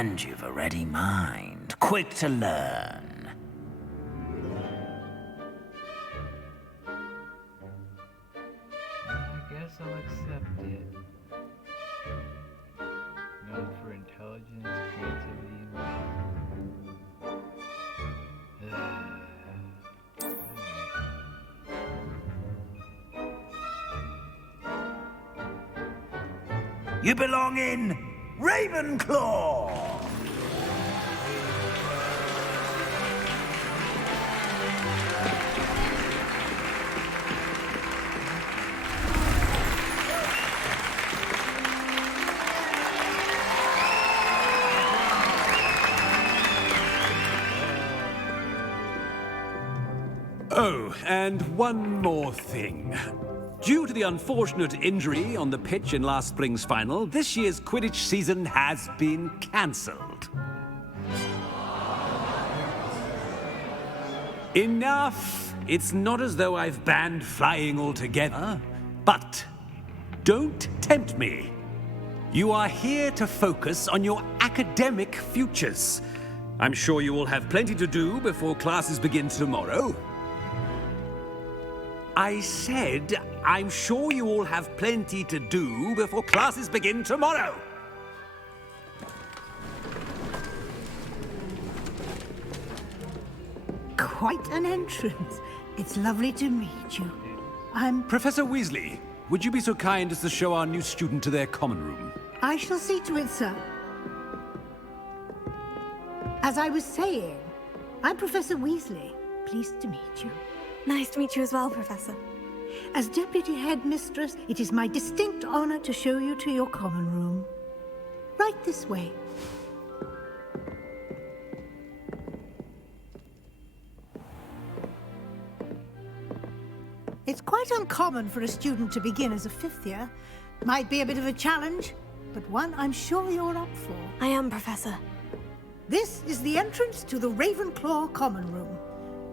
And you've a ready mind, quick to learn. I guess I'll accept it. Known for intelligence, creativity, and wisdom. You belong in Ravenclaw! Oh, and one more thing. Due to the unfortunate injury on the pitch in last spring's final, this year's Quidditch season has been cancelled. Enough! It's not as though I've banned flying altogether, but don't tempt me. You are here to focus on your academic futures. I'm sure you will have plenty to do before classes begin tomorrow. I said, I'm sure you all have plenty to do before classes begin tomorrow. Quite an entrance. It's lovely to meet you. I'm... Professor Weasley, would you be so kind as to show our new student to their common room? I shall see to it, sir. As I was saying, I'm Professor Weasley. Pleased to meet you. Nice to meet you as well, Professor. As Deputy Headmistress, it is my distinct honor to show you to your common room. Right this way. It's quite uncommon for a student to begin as a fifth year. Might be a bit of a challenge, but one I'm sure you're up for. I am, Professor. This is the entrance to the Ravenclaw common room.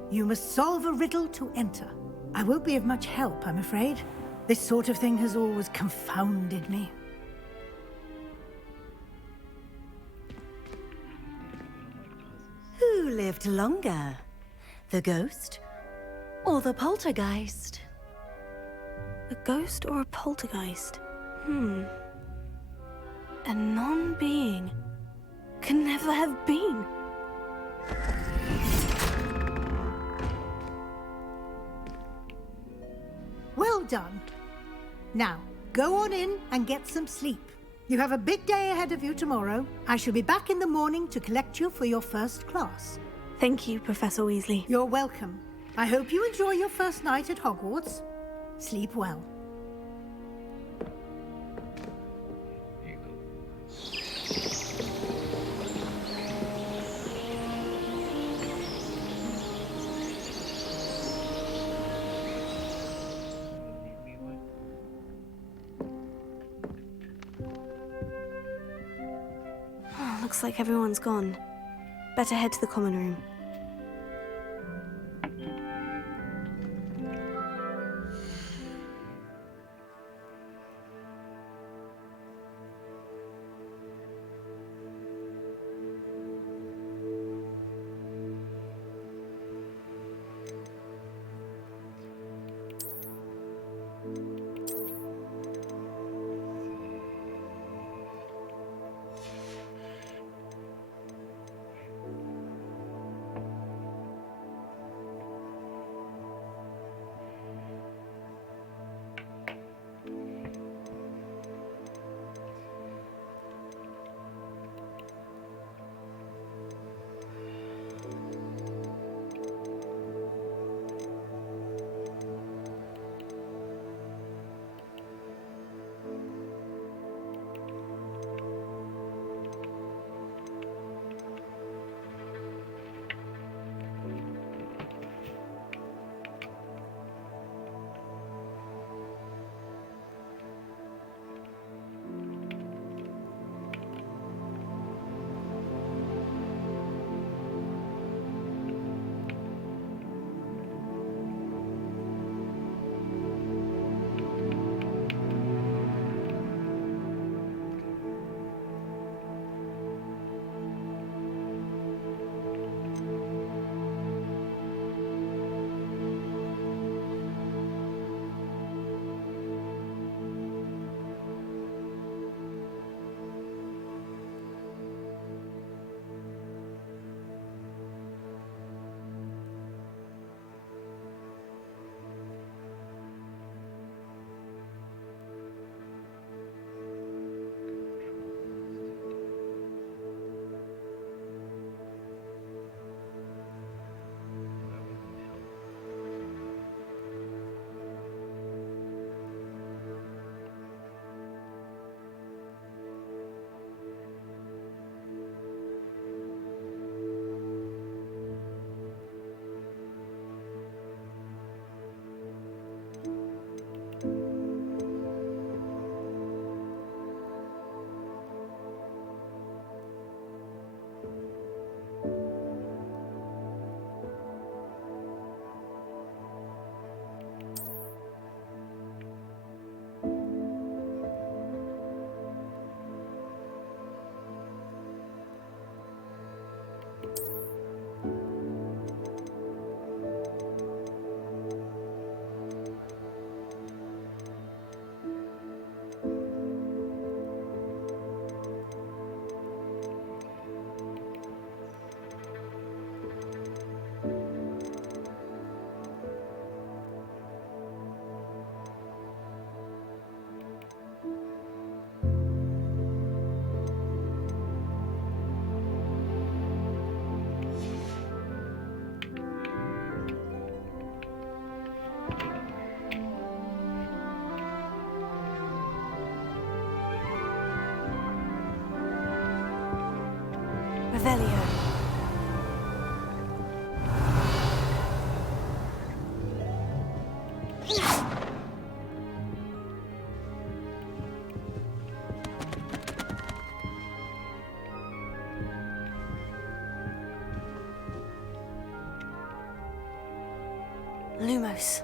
You must solve a riddle to enter. I won't be of much help, I'm afraid. This sort of thing has always confounded me. Who lived longer? The ghost or the poltergeist? A ghost or a poltergeist? A non-being can never have been. Well done. Now, go on in and get some sleep. You have a big day ahead of you tomorrow. I shall be back in the morning to collect you for your first class. Thank you, Professor Weasley. You're welcome. I hope you enjoy your first night at Hogwarts. Sleep well. Looks like everyone's gone. Better head to the common room. Revelio. Lumos.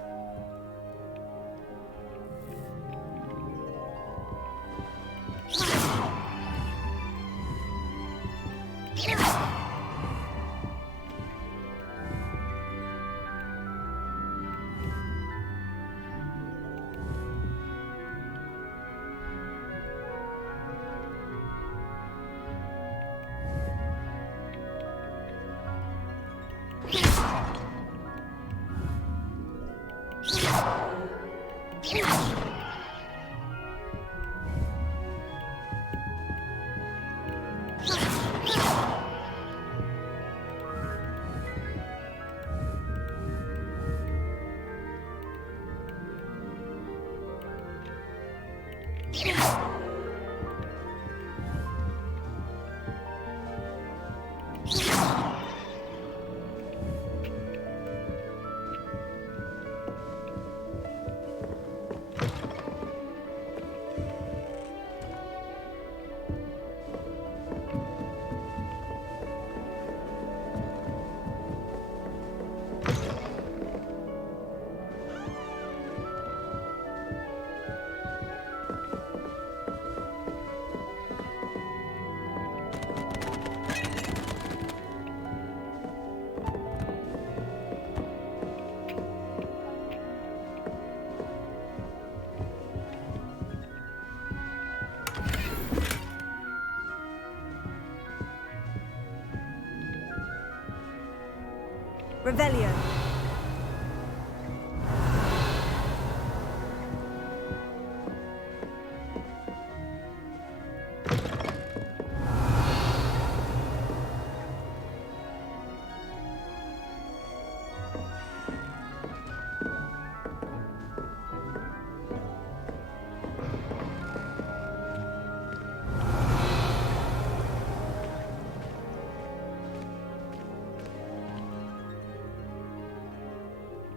Revelio.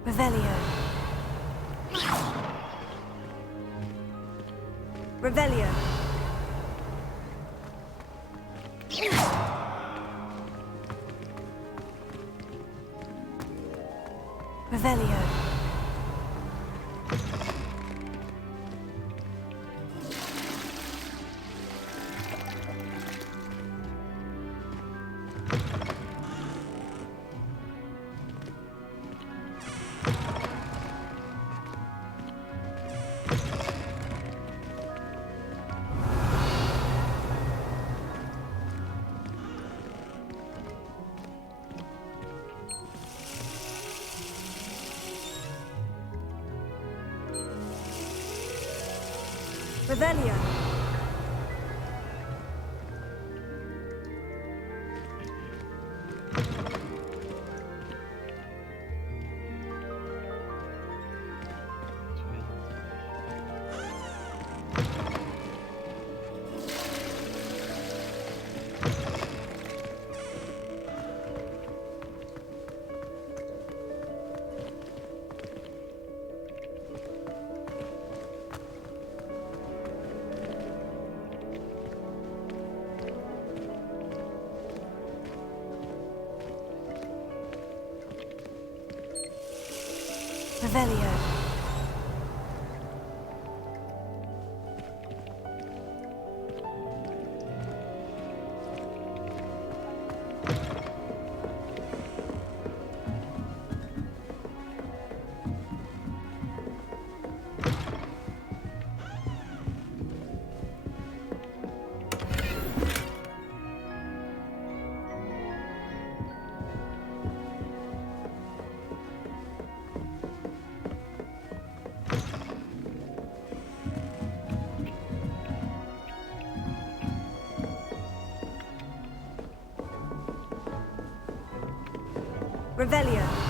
Revelio. Revelio. Revelio. Revelio. Revelio. Revelio.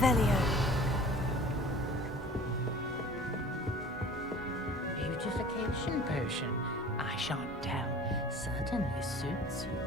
Revelio. Beautification potion. I shan't tell. Certainly suits you.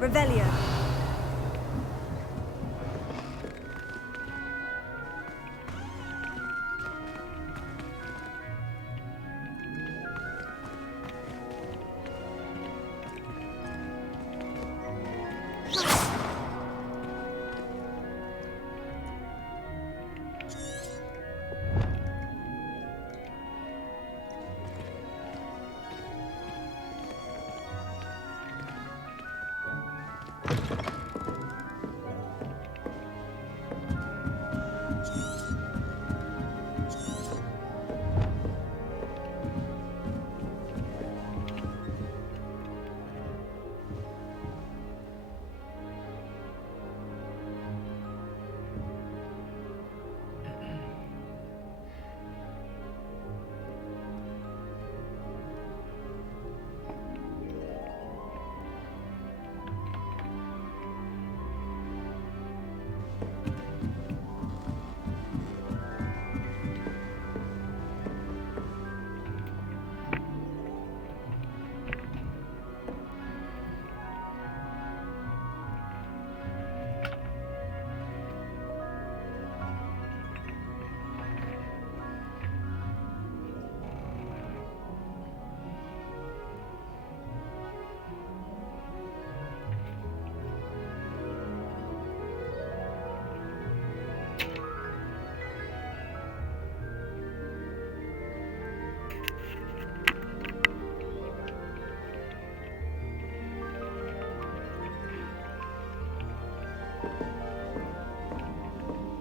Revelio.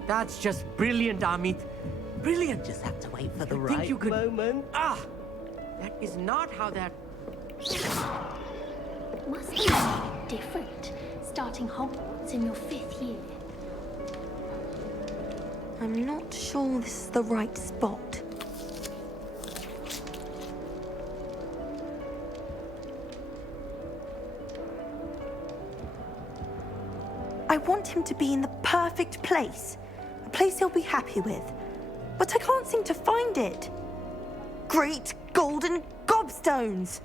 That's just brilliant, Amit. Brilliant. Just have to wait for the right moment. Ah! That is not how that... Must be something different, starting Hogwarts in your 5th year. I'm not sure this is the right spot. I want him to be in the perfect place. A place he'll be happy with. But I can't seem to find it. Great golden gobstones!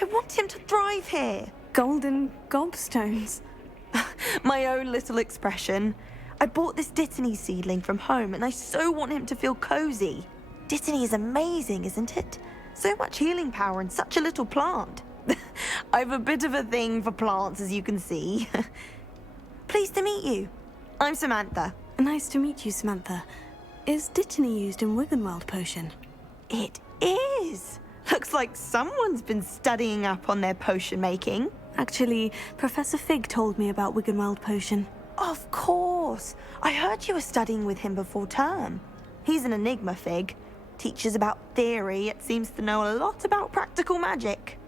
I want him to thrive here. Golden gobstones? My own little expression. I bought this Dittany seedling from home and I so want him to feel cozy. Dittany is amazing, isn't it? So much healing power in such a little plant. I've a bit of a thing for plants, as you can see. Pleased to meet you. I'm Samantha. Nice to meet you, Samantha. Is Dittany used in Wiggenweld potion? It is. Looks like someone's been studying up on their potion making. Actually, Professor Fig told me about Wiggenweld potion. Of course. I heard you were studying with him before term. He's an enigma, Fig. Teaches about theory, yet seems to know a lot about practical magic.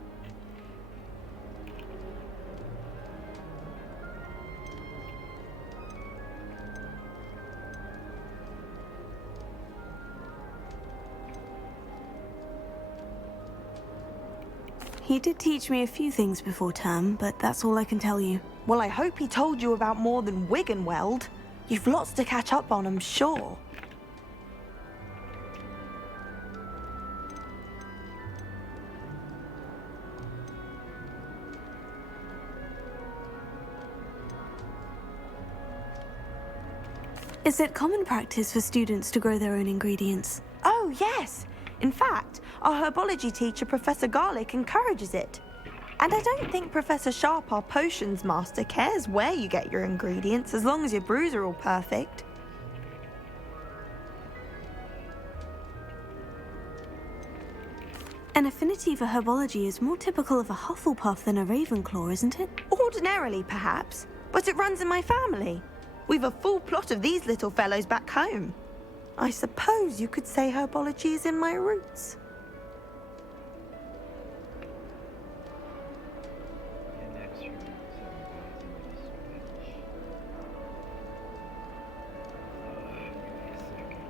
He did teach me a few things before term, but that's all I can tell you. Well, I hope he told you about more than Wiggenweld. You've lots to catch up on, I'm sure. Is it common practice for students to grow their own ingredients? Oh, yes. In fact, our herbology teacher, Professor Garlic, encourages it. And I don't think Professor Sharp, our potions master, cares where you get your ingredients as long as your brews are all perfect. An affinity for herbology is more typical of a Hufflepuff than a Ravenclaw, isn't it? Ordinarily, perhaps, but it runs in my family. We've a full plot of these little fellows back home. I suppose you could say herbology is in my roots. An extra 7,000 to switch. Give me a second.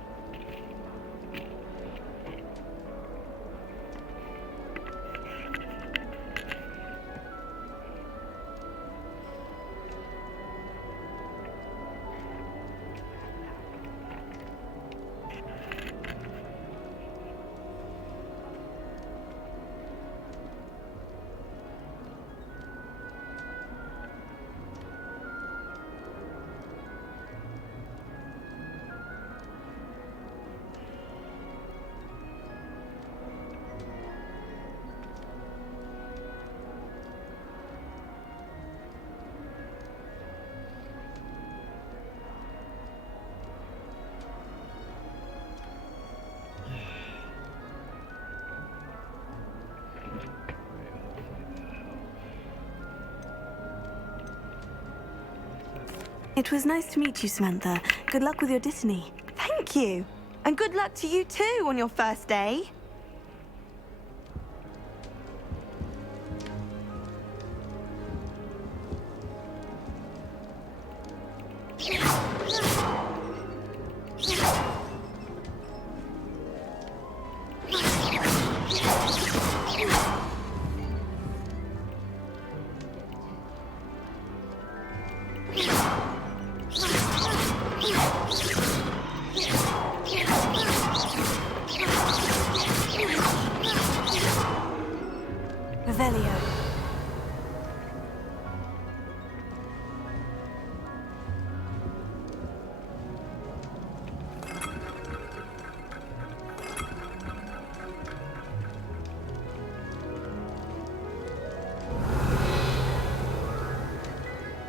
It was nice to meet you, Samantha. Good luck with your Dittany. Thank you. And good luck to you too on your first day. Revelio.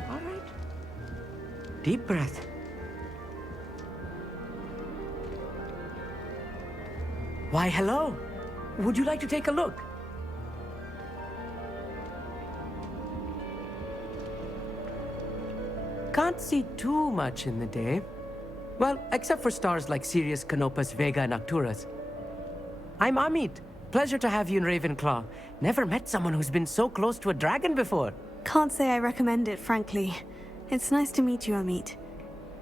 All right. Deep breath. Why, hello. Would you like to take a look? Can't see too much in the day. Well, except for stars like Sirius, Canopus, Vega, and Arcturus. I'm Amit. Pleasure to have you in Ravenclaw. Never met someone who's been so close to a dragon before. Can't say I recommend it, frankly. It's nice to meet you, Amit.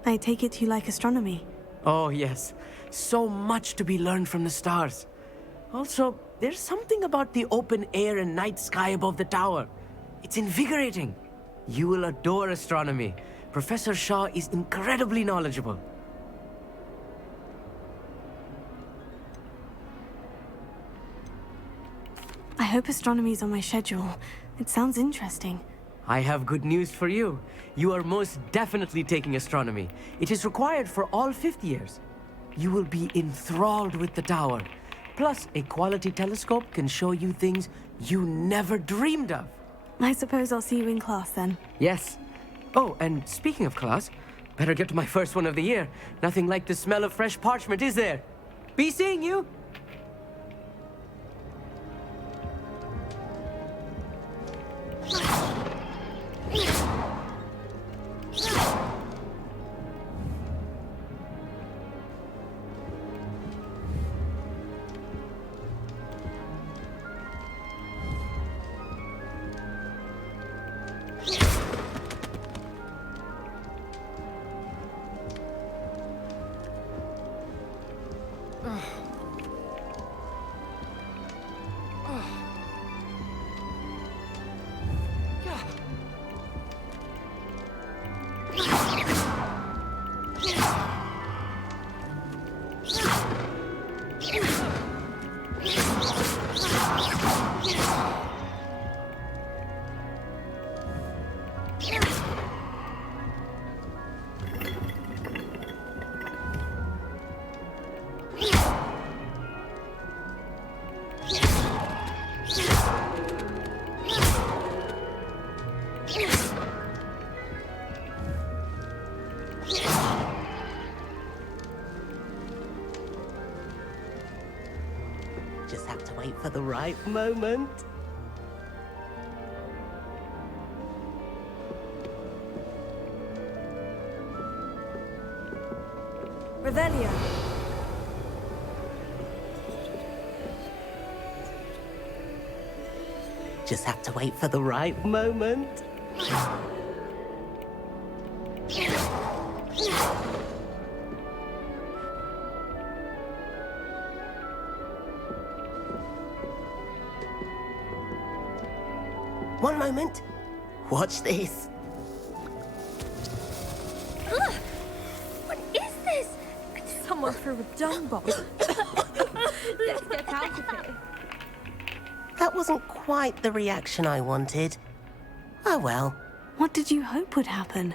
I take it you like astronomy. Oh, yes. So much to be learned from the stars. Also, there's something about the open air and night sky above the tower. It's invigorating. You will adore astronomy. Professor Shaw is incredibly knowledgeable. I hope astronomy's on my schedule. It sounds interesting. I have good news for you. You are most definitely taking astronomy. It is required for all fifth years. You will be enthralled with the tower. Plus, a quality telescope can show you things you never dreamed of. I suppose I'll see you in class then. Yes. Oh, and speaking of class, better get to my first one of the year. Nothing like the smell of fresh parchment, is there? Be seeing you! Just have to wait for the right moment. Revelio. Just have to wait for the right moment. One moment. Watch this. Ugh! What is this? Someone threw a dung bomb. Let's get out of here. That wasn't quite the reaction I wanted. Oh well. What did you hope would happen?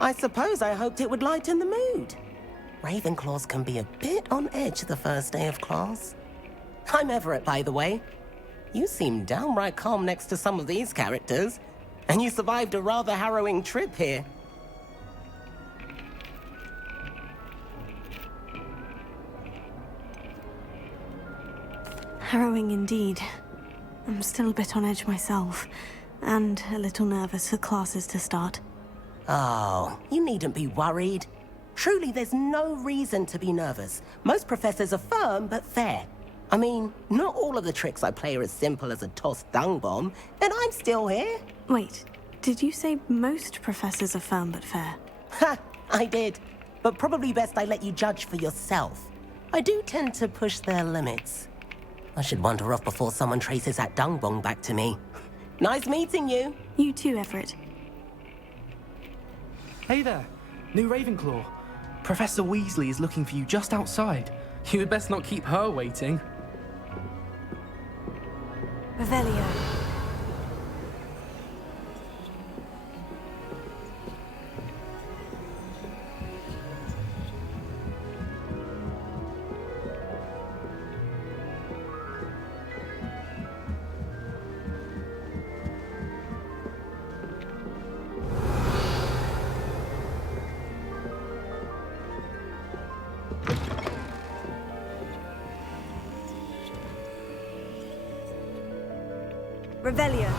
I suppose I hoped it would lighten the mood. Ravenclaws can be a bit on edge the first day of class. I'm Everett, by the way. You seem downright calm next to some of these characters, and you survived a rather harrowing trip here. Harrowing indeed. I'm still a bit on edge myself, and a little nervous for classes to start. Oh, you needn't be worried. Truly, there's no reason to be nervous. Most professors are firm but fair. I mean, not all of the tricks I play are as simple as a tossed dung bomb, and I'm still here. Wait, did you say most professors are firm but fair? Ha, I did. But probably best I let you judge for yourself. I do tend to push their limits. I should wander off before someone traces that dung bomb back to me. Nice meeting you. You too, Everett. Hey there, new Ravenclaw. Professor Weasley is looking for you just outside. You had best not keep her waiting. Revelio. Revelio.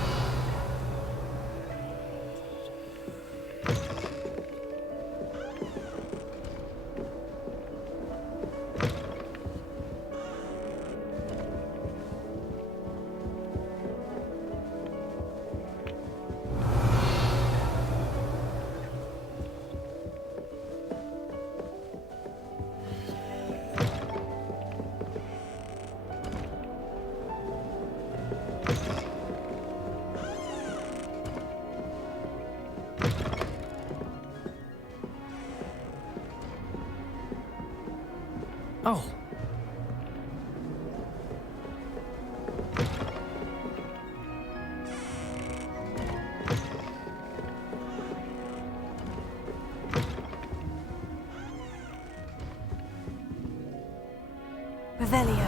Oh. Revelio.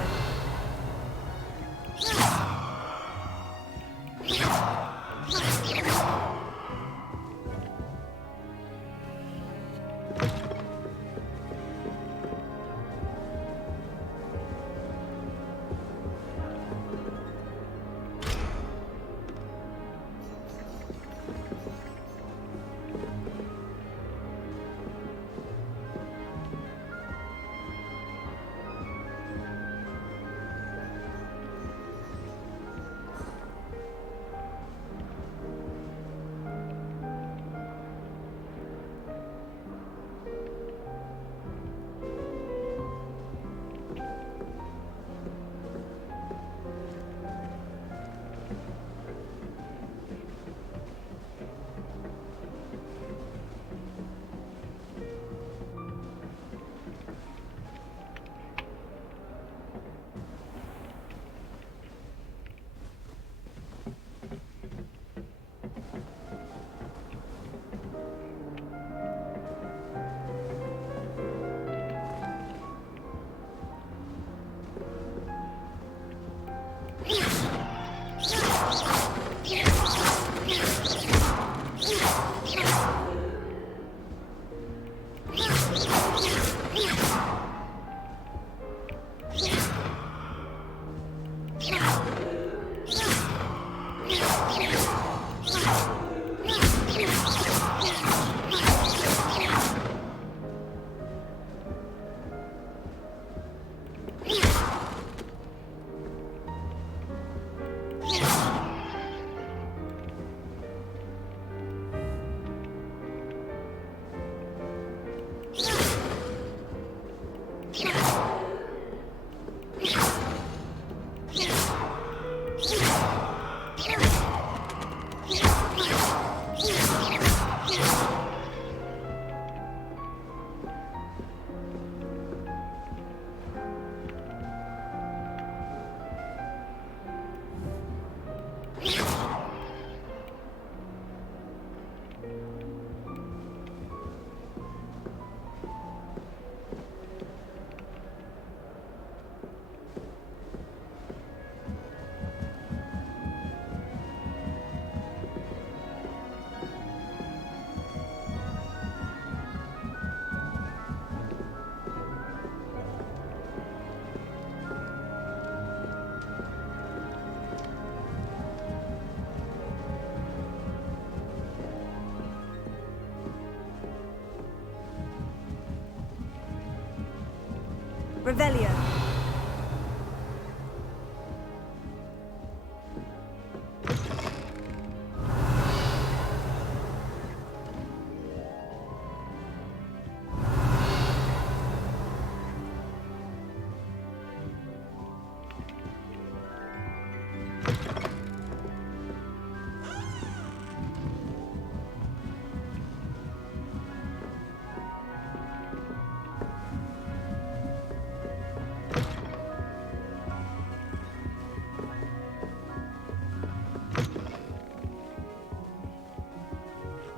Revelio.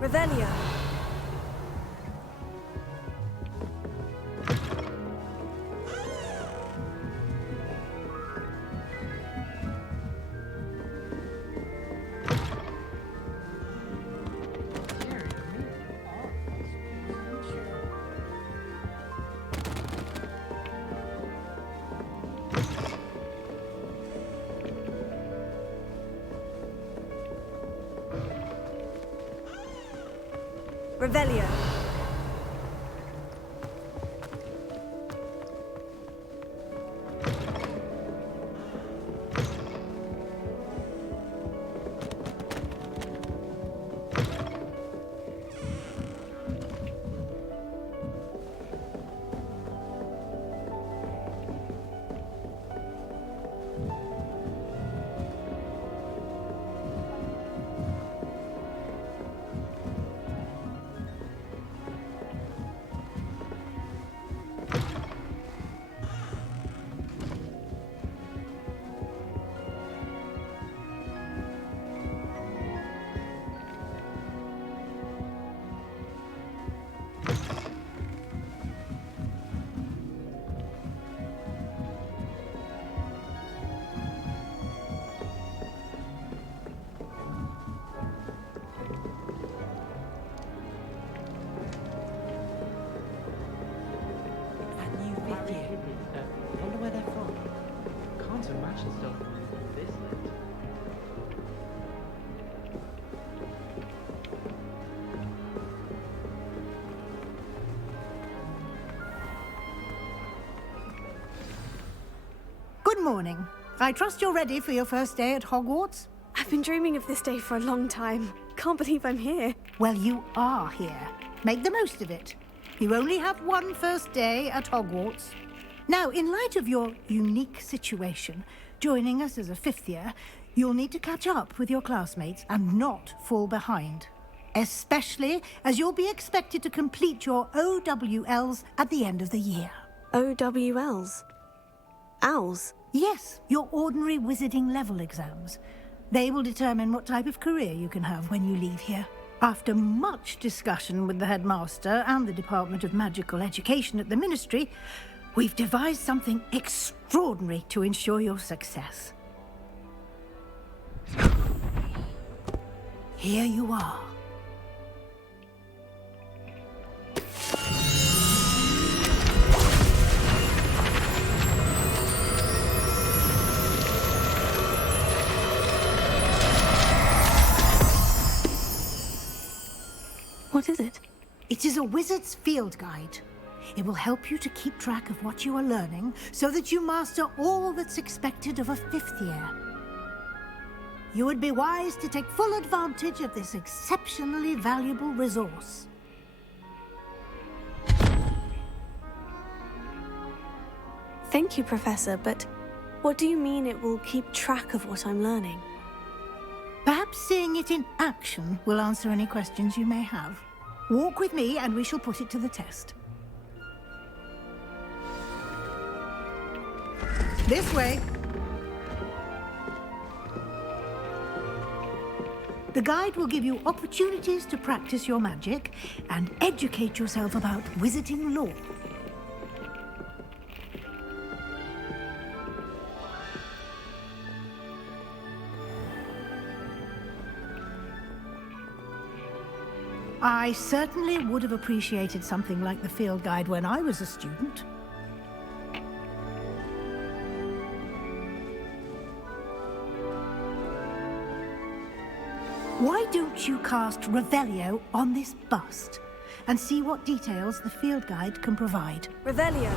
Revelio. Revelio. Wonder where they're from. Can't imagine stuff this late. Good morning. I trust you're ready for your first day at Hogwarts? I've been dreaming of this day for a long time. Can't believe I'm here. Well, you are here. Make the most of it. You only have one first day at Hogwarts. Now, in light of your unique situation, joining us as a fifth year, you'll need to catch up with your classmates and not fall behind. Especially as you'll be expected to complete your OWLs at the end of the year. OWLs? Owls? Yes, your ordinary wizarding level exams. They will determine what type of career you can have when you leave here. After much discussion with the headmaster and the Department of Magical Education at the Ministry, we've devised something extraordinary to ensure your success. Here you are. What is it? It is a wizard's field guide. It will help you to keep track of what you are learning so that you master all that's expected of a fifth year. You would be wise to take full advantage of this exceptionally valuable resource. Thank you, Professor, but what do you mean it will keep track of what I'm learning? Perhaps seeing it in action will answer any questions you may have. Walk with me and we shall put it to the test. This way. The guide will give you opportunities to practice your magic and educate yourself about wizarding lore. I certainly would have appreciated something like the field guide when I was a student. Why don't you cast Revelio on this bust and see what details the field guide can provide? Revelio.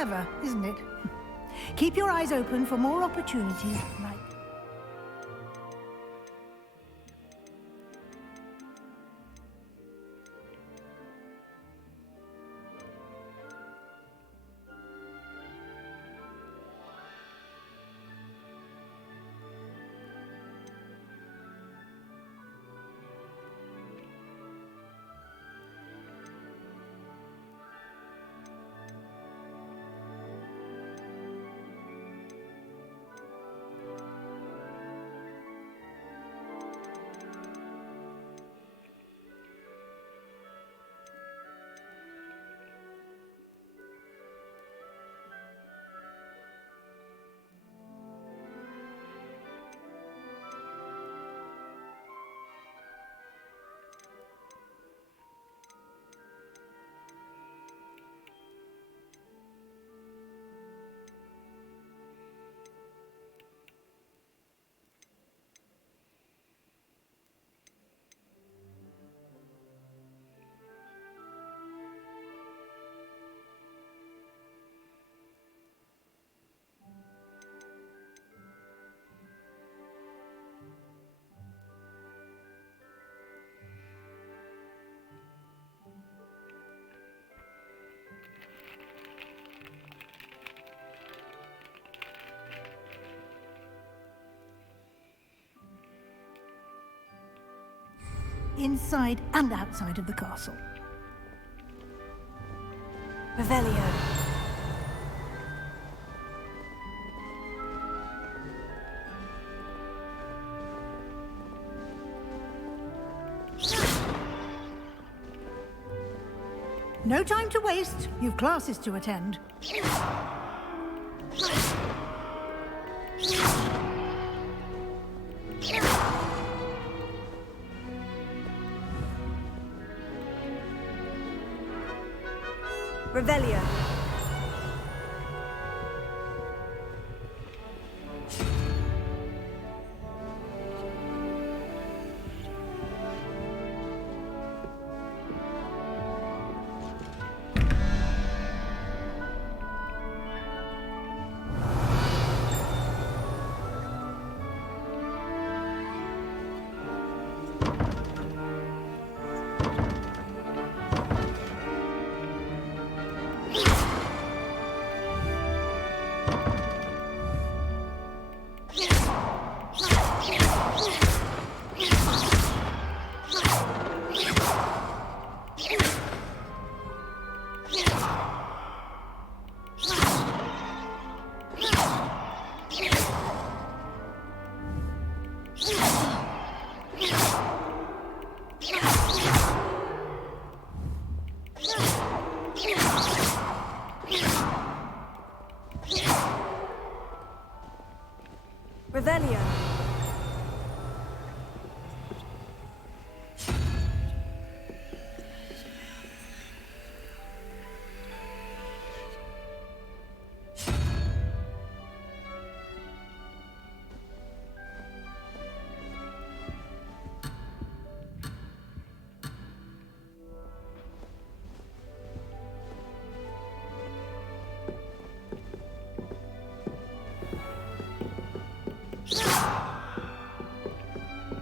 Clever, isn't it? Keep your eyes open for more opportunities like... inside and outside of the castle. Revelio. No time to waste. You've classes to attend. Revelio. Revelio.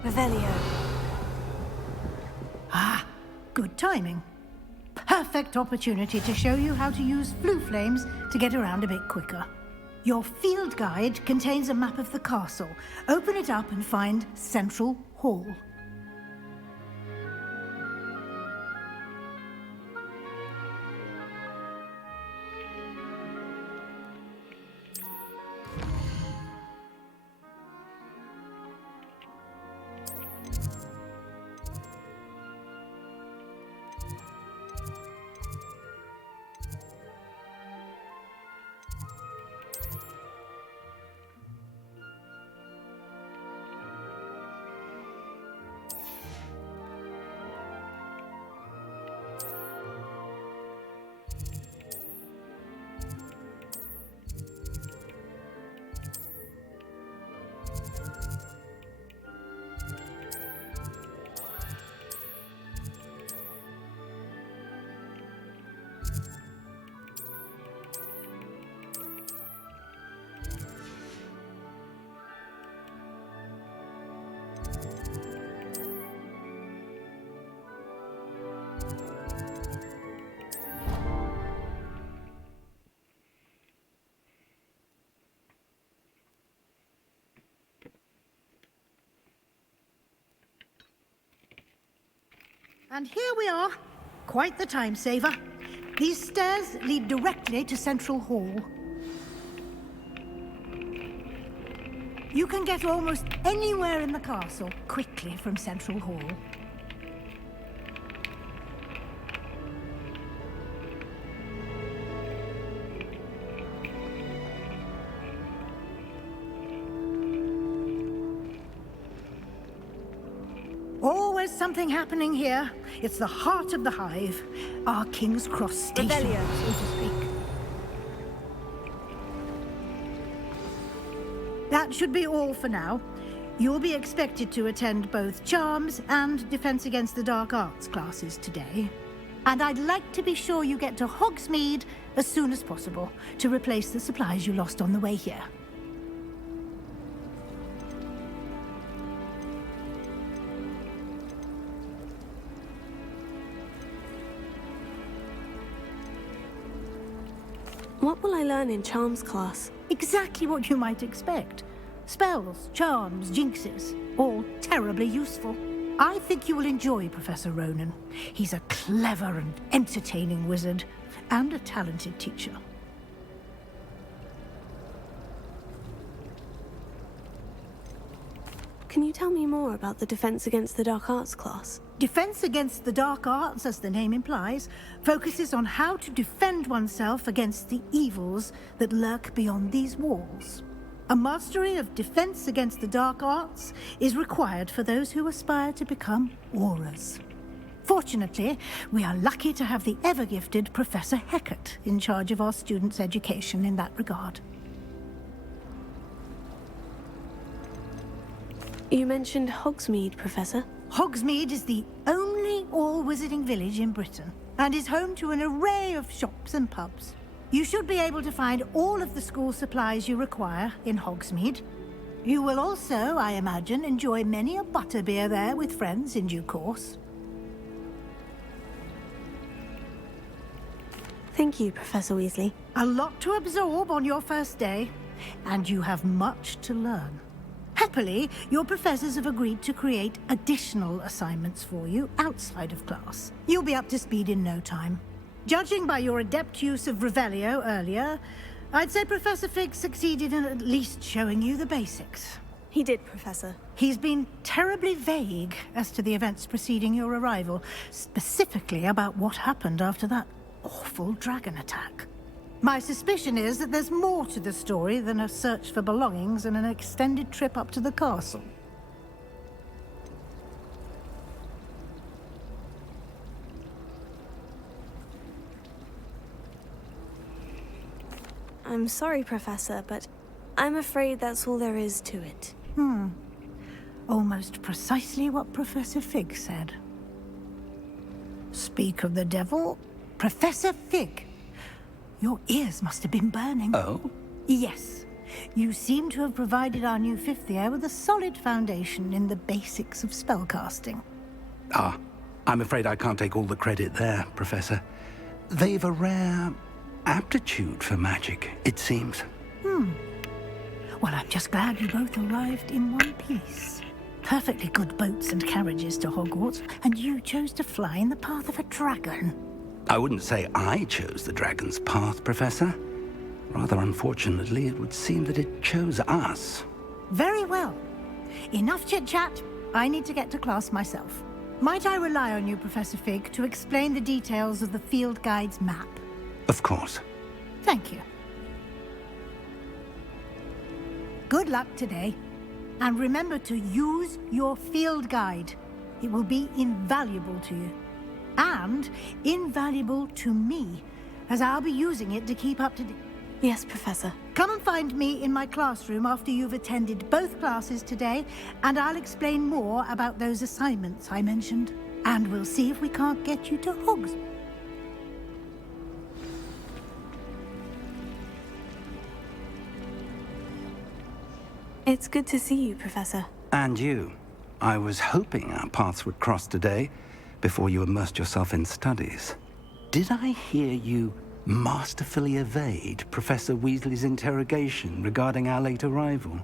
Revelio. Ah, good timing. Perfect opportunity to show you how to use flue flames to get around a bit quicker. Your field guide contains a map of the castle. Open it up and find Central Hall. And here we are. Quite the time saver. These stairs lead directly to Central Hall. You can get almost anywhere in the castle quickly from Central Hall. Always something happening here. It's the heart of the hive. Our King's Cross station, so to speak. That should be all for now. You'll be expected to attend both Charms and Defense Against the Dark Arts classes today. And I'd like to be sure you get to Hogsmeade as soon as possible to replace the supplies you lost on the way here. What will I learn in Charms class? Exactly what you might expect. Spells, charms, jinxes, all terribly useful. I think you will enjoy Professor Ronan. He's a clever and entertaining wizard, and a talented teacher. Can you tell me more about the Defense Against the Dark Arts class? Defense Against the Dark Arts, as the name implies, focuses on how to defend oneself against the evils that lurk beyond these walls. A mastery of Defense Against the Dark Arts is required for those who aspire to become Aurors. Fortunately, we are lucky to have the ever-gifted Professor Hecat in charge of our students' education in that regard. You mentioned Hogsmeade, Professor. Hogsmeade is the only all-wizarding village in Britain, and is home to an array of shops and pubs. You should be able to find all of the school supplies you require in Hogsmeade. You will also, I imagine, enjoy many a butterbeer there with friends in due course. Thank you, Professor Weasley. A lot to absorb on your first day, and you have much to learn. Happily, your professors have agreed to create additional assignments for you outside of class. You'll be up to speed in no time. Judging by your adept use of Revelio earlier, I'd say Professor Fig succeeded in at least showing you the basics. He did, Professor. He's been terribly vague as to the events preceding your arrival, specifically about what happened after that awful dragon attack. My suspicion is that there's more to the story than a search for belongings and an extended trip up to the castle. I'm sorry, Professor, but I'm afraid that's all there is to it. Almost precisely what Professor Fig said. Speak of the devil, Professor Fig. Your ears must have been burning. Oh? Yes. You seem to have provided our new fifth year with a solid foundation in the basics of spellcasting. Ah, I'm afraid I can't take all the credit there, Professor. They've a rare aptitude for magic, it seems. Well, I'm just glad you both arrived in one piece. Perfectly good boats and carriages to Hogwarts, and you chose to fly in the path of a dragon. I wouldn't say I chose the dragon's path, Professor. Rather unfortunately, it would seem that it chose us. Very well. Enough chit-chat. I need to get to class myself. Might I rely on you, Professor Fig, to explain the details of the field guide's map? Of course. Thank you. Good luck today. And remember to use your field guide. It will be invaluable to you. And invaluable to me, as I'll be using it to keep up to date. Yes, Professor. Come and find me in my classroom after you've attended both classes today, and I'll explain more about those assignments I mentioned. And we'll see if we can't get you to Hogsmeade. It's good to see you, Professor. And you. I was hoping our paths would cross today, before you immersed yourself in studies. Did I hear you masterfully evade Professor Weasley's interrogation regarding our late arrival?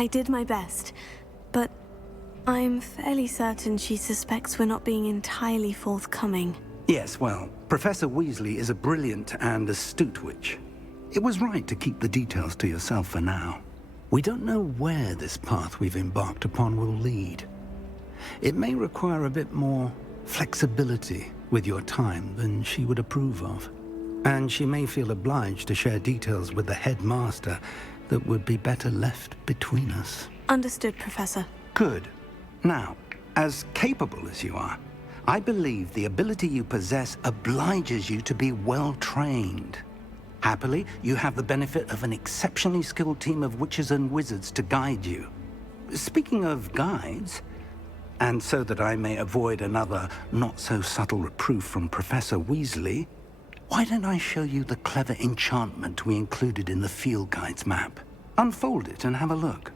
I did my best, but I'm fairly certain she suspects we're not being entirely forthcoming. Yes, well, Professor Weasley is a brilliant and astute witch. It was right to keep the details to yourself for now. We don't know where this path we've embarked upon will lead. It may require a bit more flexibility with your time than she would approve of. And she may feel obliged to share details with the headmaster that would be better left between us. Understood, Professor. Good. Now, as capable as you are, I believe the ability you possess obliges you to be well trained. Happily, you have the benefit of an exceptionally skilled team of witches and wizards to guide you. Speaking of guides, and so that I may avoid another not-so-subtle reproof from Professor Weasley, why don't I show you the clever enchantment we included in the field guide's map? Unfold it and have a look.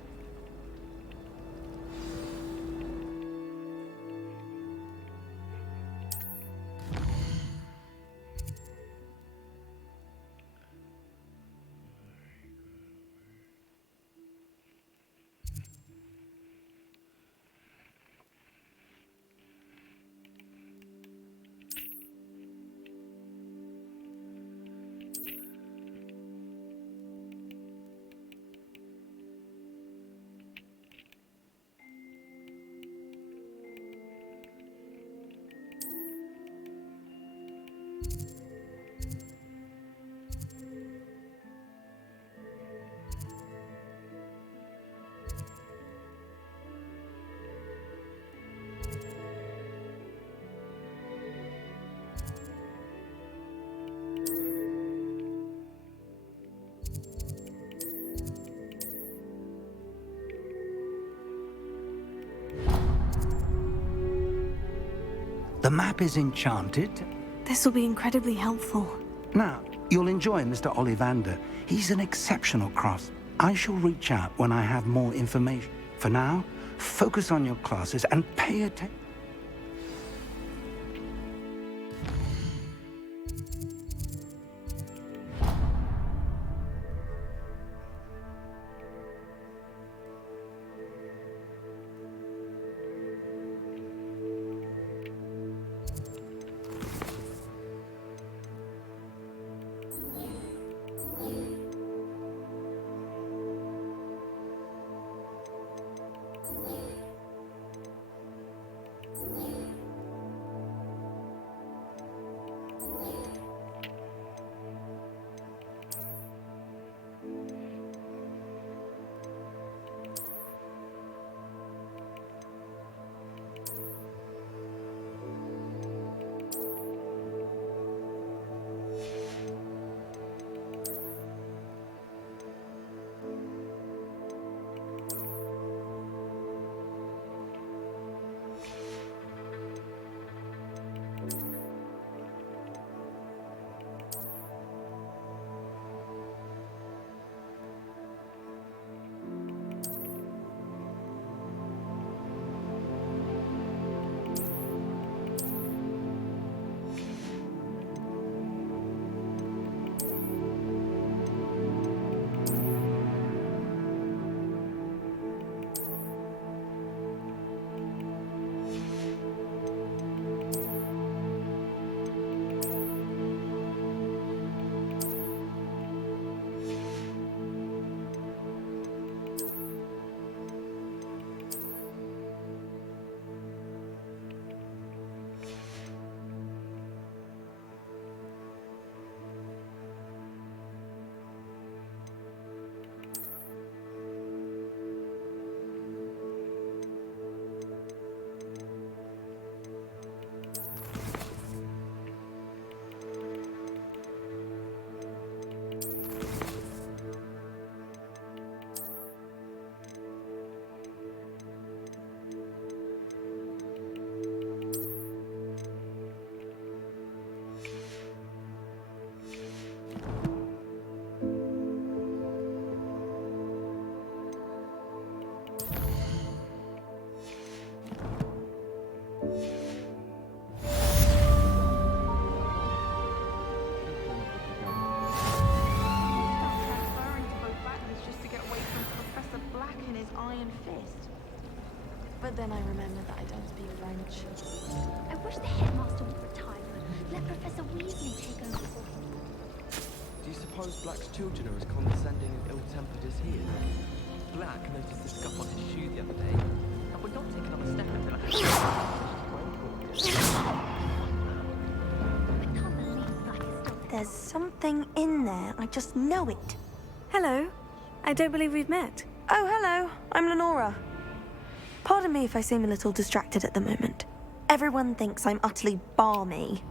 The map is enchanted. This will be incredibly helpful. Now, you'll enjoy Mr. Ollivander. He's an exceptional craftsman. I shall reach out when I have more information. For now, focus on your classes and pay attention. But then I remembered that I don't speak French. I wish the headmaster would retire. Let Professor Weasley take over for him. Do you suppose Black's children are as condescending and ill-tempered as he is? Black noticed the scuff on his shoe the other day, and would not take another step until I had I can't believe Black is still there. There's something in there. I just know it. Hello. I don't believe we've met. Oh, hello. I'm Lenora. Pardon me if I seem a little distracted at the moment. Everyone thinks I'm utterly balmy.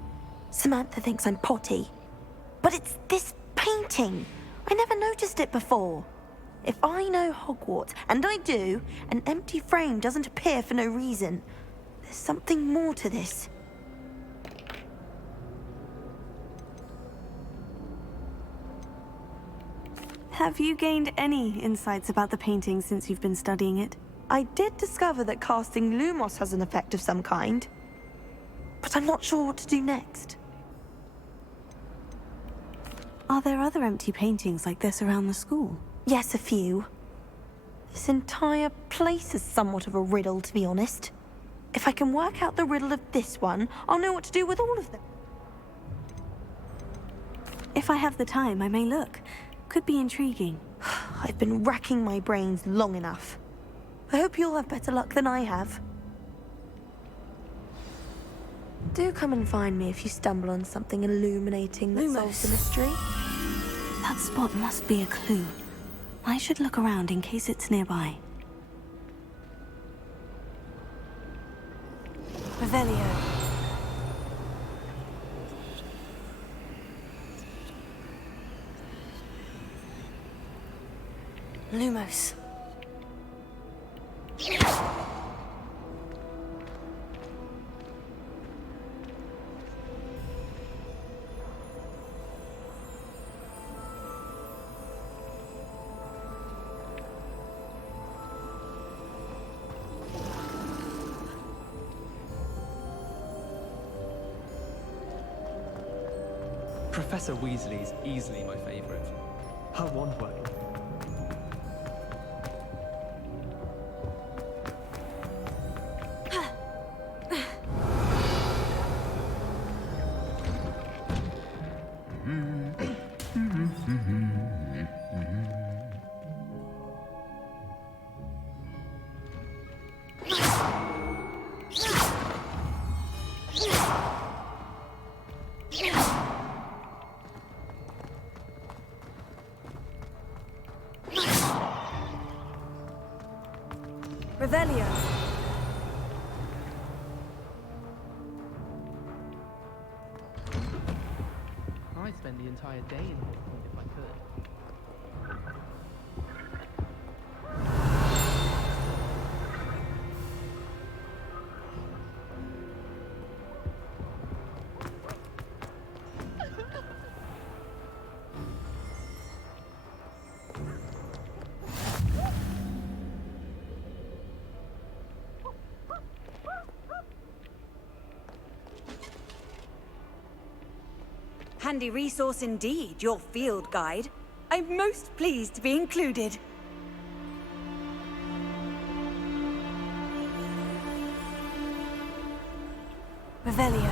Samantha thinks I'm potty. But it's this painting. I never noticed it before. If I know Hogwarts, and I do, an empty frame doesn't appear for no reason. There's something more to this. Have you gained any insights about the painting since you've been studying it? I did discover that casting Lumos has an effect of some kind. But I'm not sure what to do next. Are there other empty paintings like this around the school? Yes, a few. This entire place is somewhat of a riddle, to be honest. If I can work out the riddle of this one, I'll know what to do with all of them. If I have the time, I may look. Could be intriguing. I've been racking my brains long enough. I hope you'll have better luck than I have. Do come and find me if you stumble on something illuminating that solves the mystery. That spot must be a clue. I should look around in case it's nearby. Revelio. Lumos. Professor Weasley is easily my favourite. Her wand work. Revelio. I'd spend the entire day in Hogwarts if I could. Handy resource indeed, your field guide. I'm most pleased to be included. Revelio.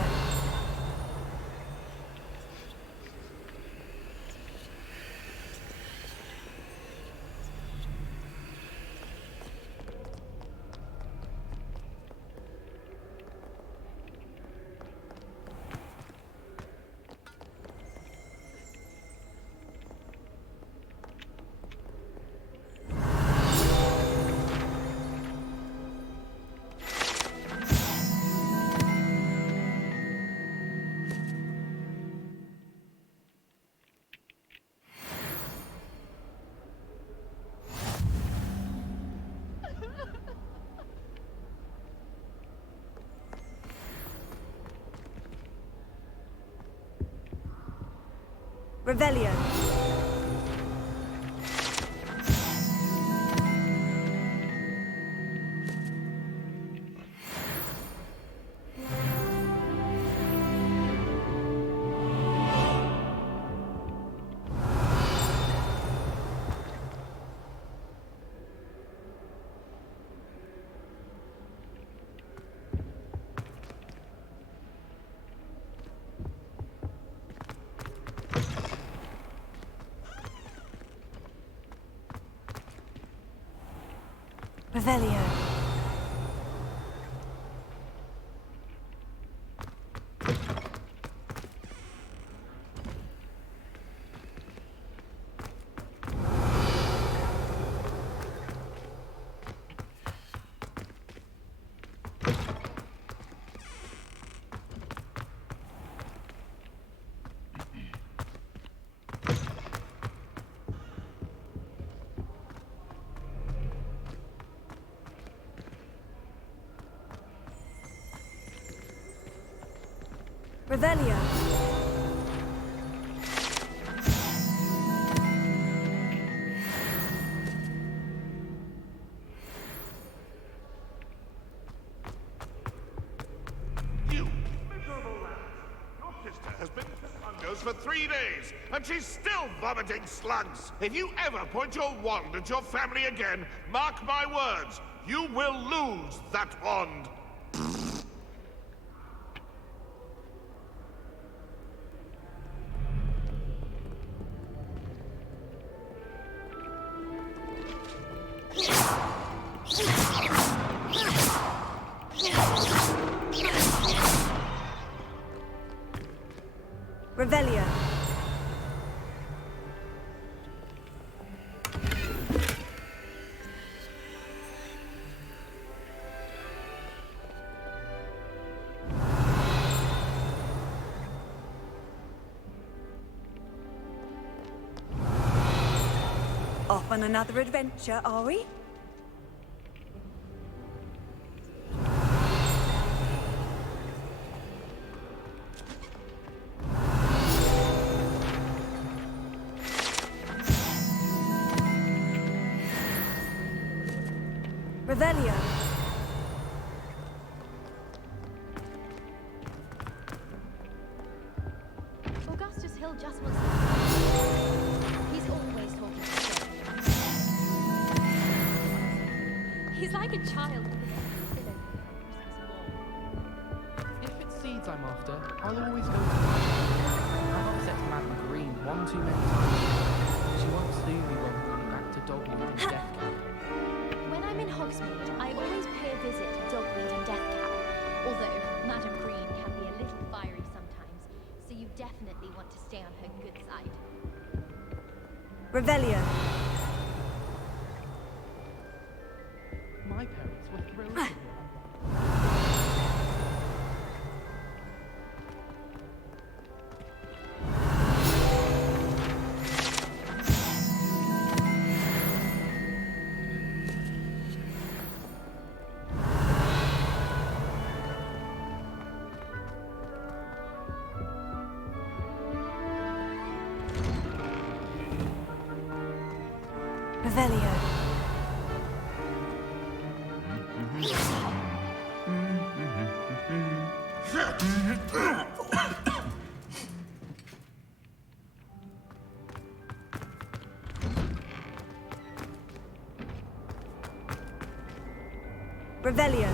Revelio. Revelio. Revelio. You miserable lads! Your sister has been slungers for 3 days, and she's still vomiting slugs! If you ever point your wand at your family again, mark my words, you will lose that wand! Revelio. Off on another adventure, are we? Revelio. Augustus Hill just wants to... He's always talking to children. He's like a child with a villain. If it's seeds I'm after, I'll always go to I've upset Madam Green one too many times. She won't sue me when we bring back to Dogwood and Death Camp. When I'm in Hogsmeade, I always pay a visit to Dogweed and Deathcap. Although Madam Green can be a little fiery sometimes, so you definitely want to stay on her good side. Revelio. My parents were thrilled to hear. Revelio. Revelio.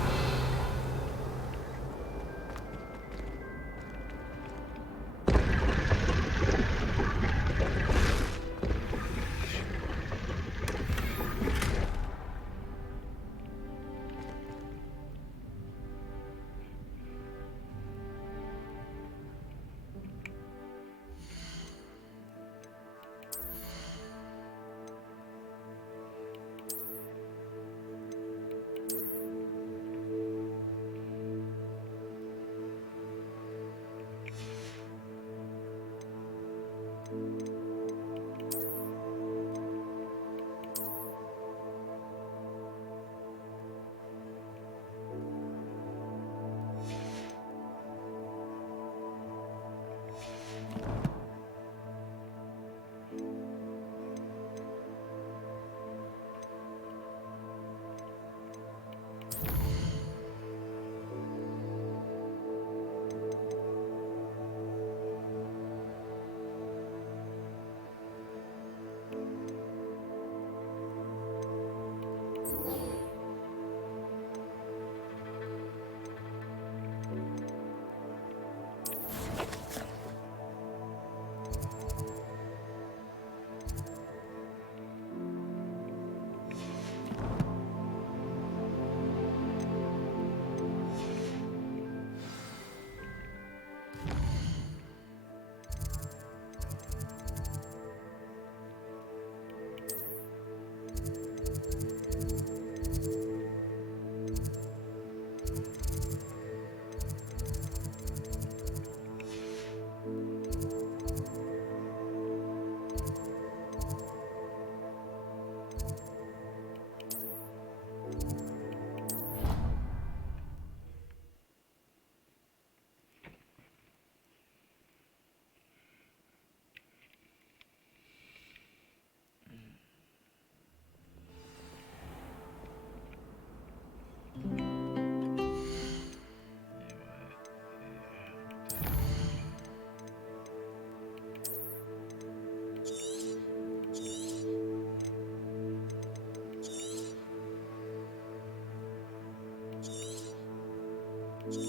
Alright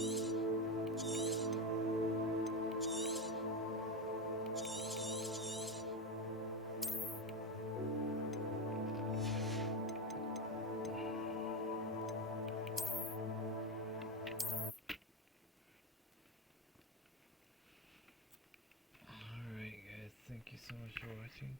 guys, thank you so much for watching.